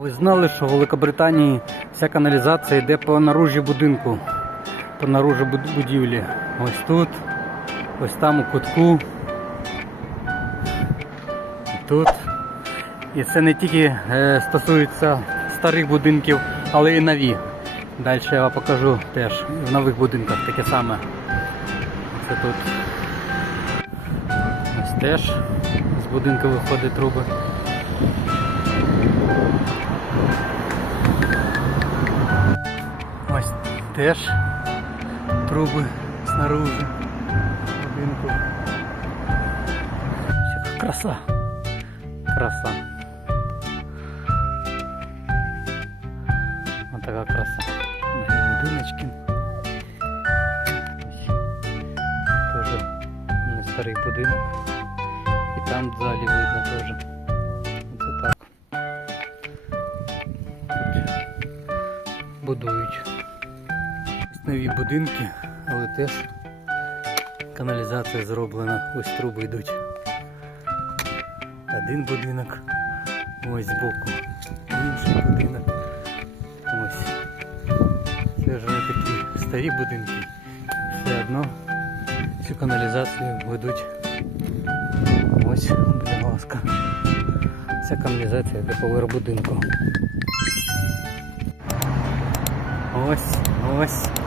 Ви знали, що в Великобританії вся каналізація йде по наружі будинку, по наружі будівлі. Ось тут, ось там у кутку. і Тут. І це не тільки е, стосується старих будинків, але і нові. Далі я вам покажу теж в нових будинках таке саме. Це тут. Ось теж з будинку виходять труби. Теж труби снаружи будинку. Краса. Краса. Ось така краса. Нові будиночки. Теж не старий будинок. І там далі видно теж. Оце так. Будують. Нові будинки, але теж каналізація зроблена, ось труби йдуть. Один будинок, ось збоку, інший будинок. Ось. Це вже не такі старі будинки. Все одно цю каналізацію ведуть. Ось, будь ласка. Ця каналізація для поверх будинку. Ось, ось